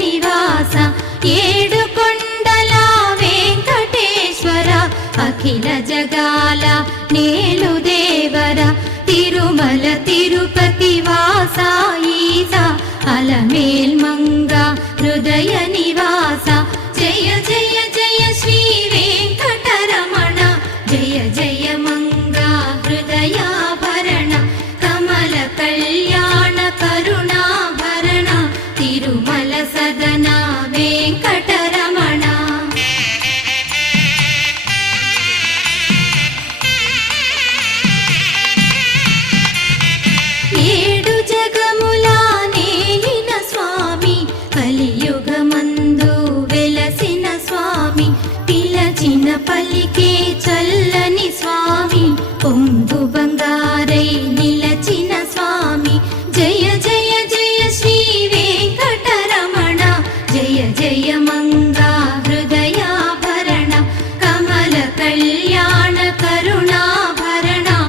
నివాస ఏడు కొండల వెంకటేశ్వర అఖిల జగాల నేలు దేవర తిరుమల తిరుపతి వాస ఈస అలమేల్ మంగ హృదయ నివాస జయ జయ జయ శ్రీ వెంకటరమణ జయ జయ మంగ హృదయాభరణ కమల కళ్యాణ కరుణాభరణ తిరుమల సదన వెంకటరమణ ఏడు జగముల నేలిన స్వామి కలియుగమందు వెలసిన స్వామి పిలచిన పలికే చల్లని స్వామి పొంగి